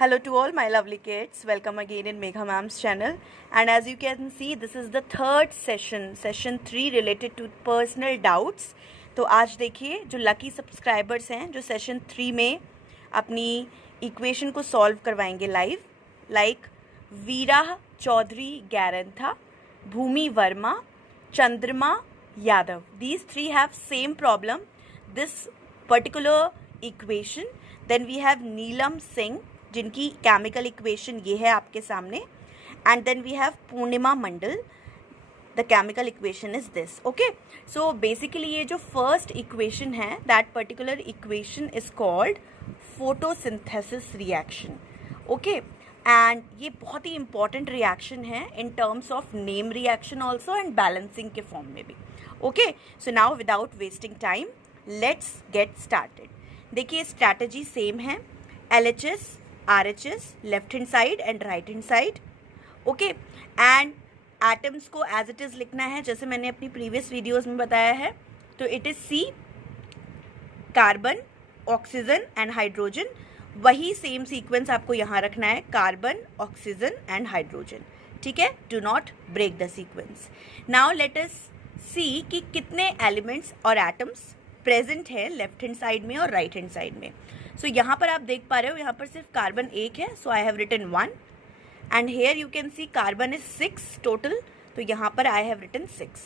Hello to all my lovely kids. Welcome again in Megha Ma'am's channel. And as you can see, this is the third session 3 related to personal doubts. तो आज देखिए जो lucky subscribers हैं जो session 3 में अपनी equation को solve करवाएंगे लाइव, लाइक वीरा चौधरी गैरंथा, भूमि वर्मा, चंद्रमा Yadav. These three have same problem, this particular equation. Then we have नीलम सिंह जिनकी केमिकल इक्वेशन ये है आपके सामने. And then we have Purnima Mandal, the chemical equation is this. Okay, so basically ये जो फर्स्ट इक्वेशन है that particular equation is called photosynthesis reaction. Okay, and ये बहुत ही इंपॉर्टेंट रिएक्शन है in terms of name reaction also and balancing के form में भी. Okay, so now without wasting time let's get started. देखिए strategy same है, LHS RHS left hand side and right hand side. Okay, and atoms को as it is लिखना है जैसे मैंने अपनी प्रीवियस वीडियोस में बताया है. तो it is C, carbon, oxygen and hydrogen. वही सेम सीक्वेंस आपको यहाँ रखना है, कार्बन, ऑक्सीजन एंड हाइड्रोजन. ठीक है, do not break the sequence. Now let us see कि कितने एलिमेंट्स और एटम्स प्रेजेंट है लेफ्ट हैंड साइड में और राइट हैंड साइड में. सो यहाँ पर आप देख पा रहे हो यहाँ पर सिर्फ कार्बन एक है, so I have written 1. And here you can see carbon is 6 total, तो यहाँ पर I have written 6.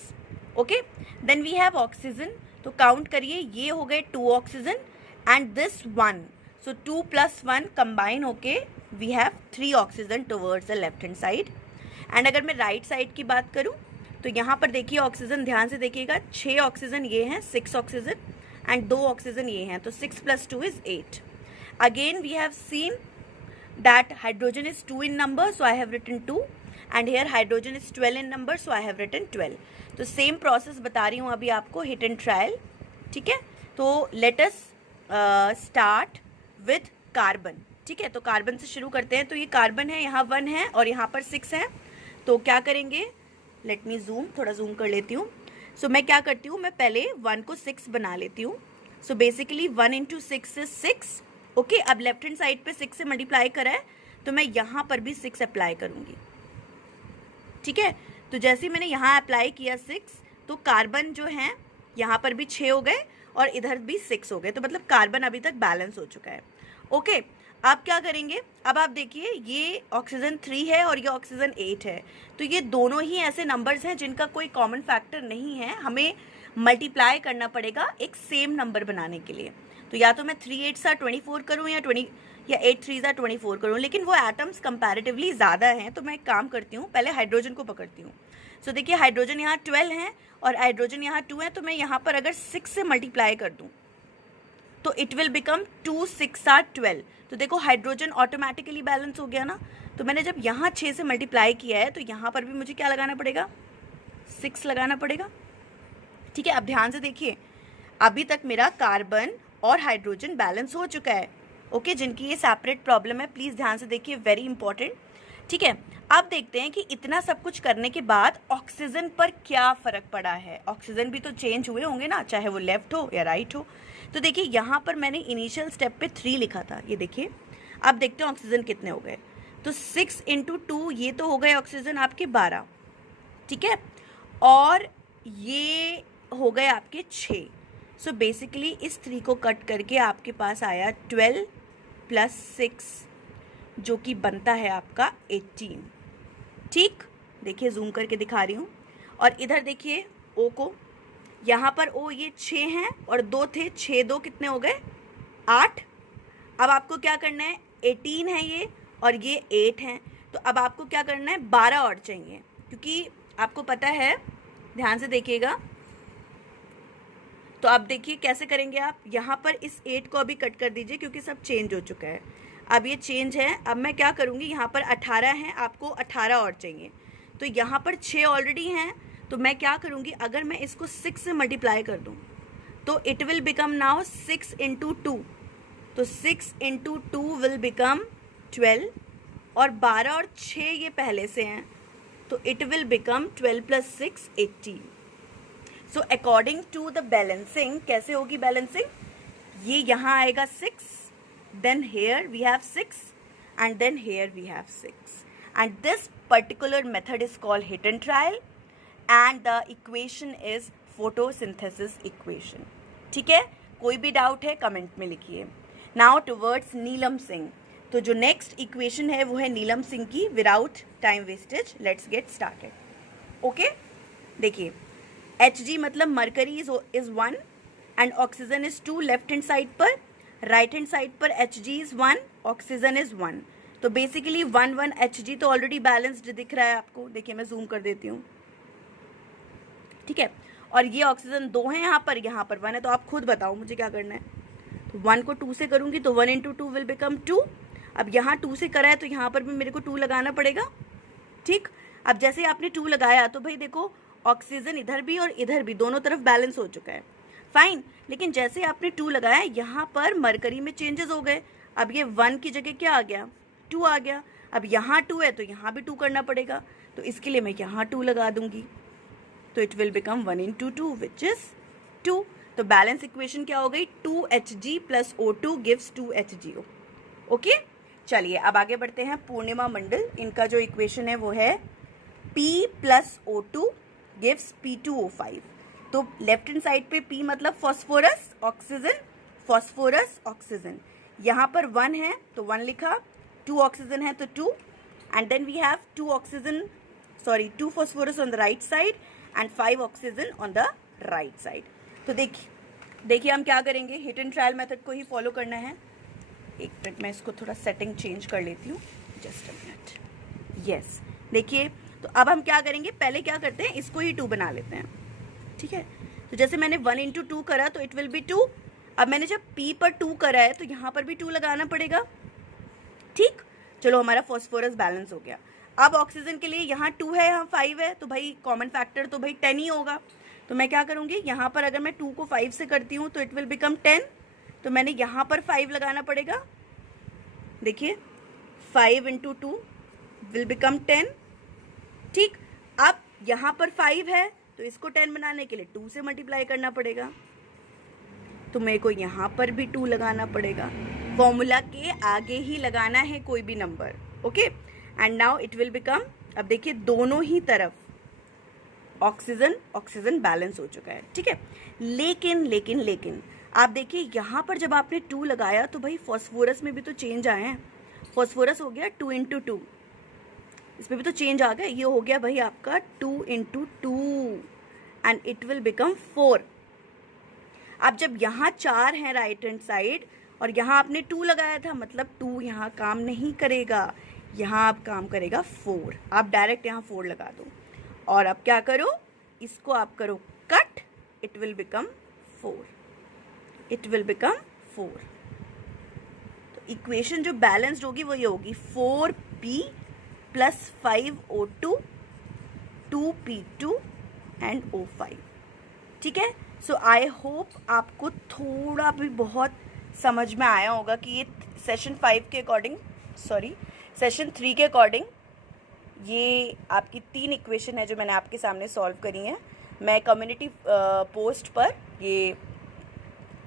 Okay, then we have oxygen. तो काउंट करिए, ये हो गए 2 oxygen and this 1. So 2 + 1 combine होके we have 3 oxygen towards the left hand side. And अगर मैं राइट साइड की बात करूँ तो यहाँ पर देखिए ऑक्सीजन, ध्यान से देखिएगा, 6 ऑक्सीजन ये हैं, 6 ऑक्सीजन एंड 2 ऑक्सीजन ये हैं, तो 6 + 2 is 8. Again we have seen that hydrogen is 2 in number, so I have written 2, and here hydrogen is 12 in number, so I have written 12. तो सेम प्रोसेस बता रही हूँ अभी आपको, हिट एंड ट्रायल. ठीक है, तो let us start with carbon. ठीक है, तो कार्बन से शुरू करते हैं. तो ये कार्बन है, यहाँ 1 है और यहाँ पर 6 है. तो क्या करेंगे, लेट मी जूम, थोड़ा जूम कर लेती हूँ. सो मैं क्या करती हूँ, मैं पहले 1 को 6 बना लेती हूँ. So basically 1 × 6 is 6. ओके, अब लेफ्ट हैंड साइड पे 6 से मल्टीप्लाई करा है तो मैं यहाँ पर भी 6 अप्लाई करूँगी. ठीक है, तो जैसे ही मैंने यहाँ अप्लाई किया 6, तो कार्बन जो है यहाँ पर भी 6 हो गए और इधर भी 6 हो गए. तो मतलब कार्बन अभी तक बैलेंस हो चुका है. ओके, अब क्या करेंगे, अब आप देखिए ये ऑक्सीजन 3 है और ये ऑक्सीजन 8 है. तो ये दोनों ही ऐसे नंबर्स हैं जिनका कोई कॉमन फैक्टर नहीं है. हमें मल्टीप्लाई करना पड़ेगा एक सेम नंबर बनाने के लिए. तो या तो मैं 3 8s 24 करूँ या 8 3s 24 करूँ, लेकिन वो एटम्स कंपैरेटिवली ज़्यादा हैं. तो मैं एक काम करती हूँ, पहले हाइड्रोजन को पकड़ती हूँ. सो देखिए हाइड्रोजन यहाँ 12 है और हाइड्रोजन यहाँ 2 है. तो मैं यहाँ पर अगर 6 से मल्टीप्लाई कर दूँ तो इट विल बिकम 2 6 12. तो देखो हाइड्रोजन ऑटोमेटिकली बैलेंस हो गया ना. तो मैंने जब यहाँ 6 से मल्टीप्लाई किया है तो यहाँ पर भी मुझे क्या लगाना पड़ेगा, 6 लगाना पड़ेगा. ठीक है, अब ध्यान से देखिए, अभी तक मेरा कार्बन और हाइड्रोजन बैलेंस हो चुका है. ओके, जिनकी ये सेपरेट प्रॉब्लम है प्लीज़ ध्यान से देखिए, वेरी इंपॉर्टेंट. ठीक है, अब देखते हैं कि इतना सब कुछ करने के बाद ऑक्सीजन पर क्या फ़र्क पड़ा है. ऑक्सीजन भी तो चेंज हुए होंगे ना, चाहे वो लेफ्ट हो या राइट हो. तो देखिए यहाँ पर मैंने इनिशियल स्टेप पे 3 लिखा था, ये देखिए. अब देखते हैं ऑक्सीजन कितने हो गए. तो 6 × 2 ये तो हो गए ऑक्सीजन आपके 12. ठीक है, और ये हो गए आपके 6. सो बेसिकली इस 3 को कट करके आपके पास आया 12 + 6 जो कि बनता है आपका 18. ठीक, देखिए जूम करके दिखा रही हूँ. और इधर देखिए O को, यहाँ पर O ये 6 हैं और 2 थे, 6 2 कितने हो गए, 8. अब आपको क्या करना है, 18 है ये और ये 8 हैं. तो अब आपको क्या करना है, 12 और चाहिए, क्योंकि आपको पता है, ध्यान से देखिएगा. तो अब देखिए कैसे करेंगे आप, यहाँ पर इस 8 को अभी कट कर दीजिए क्योंकि सब चेंज हो चुका है. अब ये चेंज है. अब मैं क्या करूँगी, यहाँ पर 18 हैं, आपको 18 और चाहिए. तो यहाँ पर 6 ऑलरेडी हैं. तो मैं क्या करूँगी, अगर मैं इसको 6 से मल्टीप्लाई कर दूँ तो इट विल बिकम नाउ 6 × 2. तो 6 × 2 विल बिकम 12 और 12 और 6 ये पहले से हैं, तो it will become 12 + 6 18. So according to the balancing, कैसे होगी बैलेंसिंग, ये यहाँ आएगा 6, then here we have 6, and then here we have 6. And this particular method is called hit and trial, and the equation is photosynthesis equation. ठीक है, कोई भी doubt है कमेंट में लिखिए. नाउ टुवर्ड्स नीलम सिंह. तो जो नेक्स्ट इक्वेशन है वो है नीलम सिंह की. Without time wastage let's get started. Okay, देखिए Hg मतलब mercury is 1 and oxygen is 2 left hand side पर. राइट हैंड साइड पर Hg इज 1, ऑक्सीजन इज 1. तो बेसिकली 1 1 Hg तो ऑलरेडी बैलेंस्ड दिख रहा है आपको. देखिए मैं जूम कर देती हूँ. ठीक है, और ये ऑक्सीजन 2 है यहाँ पर 1 है. तो आप खुद बताओ मुझे क्या करना है. तो 1 को 2 से करूँगी तो 1 × 2 विल बिकम 2. अब यहाँ 2 से करा है तो यहाँ पर भी मेरे को 2 लगाना पड़ेगा. ठीक, अब जैसे आपने 2 लगाया तो भाई देखो ऑक्सीजन इधर भी और इधर भी दोनों तरफ बैलेंस हो चुका है. फाइन, लेकिन जैसे आपने 2 लगाया यहाँ पर मरकरी में चेंजेस हो गए. अब ये 1 की जगह क्या आ गया, 2 आ गया. अब यहाँ 2 है तो यहाँ भी 2 करना पड़ेगा. तो इसके लिए मैं यहाँ 2 लगा दूंगी. तो it will become 1 × 2 which is 2. तो बैलेंस इक्वेशन क्या हो गई, 2Hg + O2 gives 2HgO. Okay, चलिए अब आगे बढ़ते हैं. पूर्णिमा मंडल, इनका जो इक्वेशन है वो है P + O2 गिव्स P2O5. तो लेफ्ट हैंड साइड पे P मतलब फॉस्फोरस ऑक्सीजन, फॉस्फोरस ऑक्सीजन. यहाँ पर 1 है तो 1 लिखा, 2 ऑक्सीजन है तो 2, and then we have 2 phosphorus on the right side and 5 oxygen on the right side. तो देखिए हम क्या करेंगे, हिट एंड ट्रायल मेथड को ही फॉलो करना है. एक मिनट मैं इसको थोड़ा सेटिंग चेंज कर लेती हूँ, जस्ट अ मिनट. यस, देखिए तो अब हम क्या करेंगे, पहले क्या करते हैं इसको ही 2 बना लेते हैं. ठीक है, तो जैसे मैंने 1 × 2 करा तो इट विल बी 2. अब मैंने जब P पर 2 करा है तो यहाँ पर भी 2 लगाना पड़ेगा. ठीक, चलो हमारा फॉस्फोरस बैलेंस हो गया. अब ऑक्सीजन के लिए यहाँ 2 है यहाँ 5 है तो भाई कॉमन फैक्टर तो भाई 10 ही होगा. तो मैं क्या करूँगी, यहाँ पर अगर मैं 2 को 5 से करती हूँ तो इट विल बिकम 10. तो मैंने यहाँ पर 5 लगाना पड़ेगा. देखिए 5 × 2 विल बिकम 10. ठीक, अब यहाँ पर 5 है तो इसको 10 बनाने के लिए 2 से मल्टीप्लाई करना पड़ेगा. तो मेरे को यहाँ पर भी 2 लगाना पड़ेगा. फॉर्मूला के आगे ही लगाना है कोई भी number. Okay, and now it will become, अब देखिए दोनों ही तरफ ऑक्सीजन बैलेंस हो चुका है. ठीक है, लेकिन आप देखिए यहाँ पर जब आपने 2 लगाया तो भाई फॉस्फोरस में भी तो चेंज आए हैं. फॉस्फोरस हो गया 2 × 2, इसमें भी तो चेंज आ गया. ये हो गया भाई आपका 2 × 2 एंड इट विल बिकम 4. अब जब यहाँ 4 हैं राइट हैंड साइड और यहाँ आपने 2 लगाया था, मतलब 2 यहाँ काम नहीं करेगा, यहाँ आप काम करेगा 4. आप डायरेक्ट यहाँ 4 लगा दो और अब क्या करो, इसको आप करो कट, इट विल बिकम 4. तो इक्वेशन जो बैलेंस्ड होगी वो ये होगी 4P + 5O2 2P2 and O5. ठीक है, सो आई होप आपको थोड़ा भी बहुत समझ में आया होगा कि ये सेशन 5 के अकॉर्डिंग, सेशन 3 के अकॉर्डिंग ये आपकी 3 इक्वेशन है जो मैंने आपके सामने सॉल्व करी हैं. मैं कम्युनिटी पोस्ट पर ये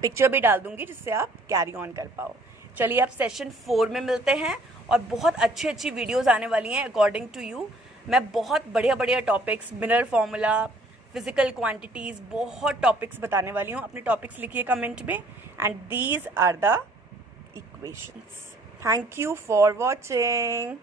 पिक्चर भी डाल दूंगी जिससे आप कैरी ऑन कर पाओ. चलिए अब सेशन 4 में मिलते हैं और बहुत अच्छी वीडियोस आने वाली हैं अकॉर्डिंग टू यू. मैं बहुत बढ़िया topics, mirror formula, physical quantities, बहुत टॉपिक्स बताने वाली हूँ. अपने टॉपिक्स लिखिए कमेंट में, and these are the equations. Thank you for watching.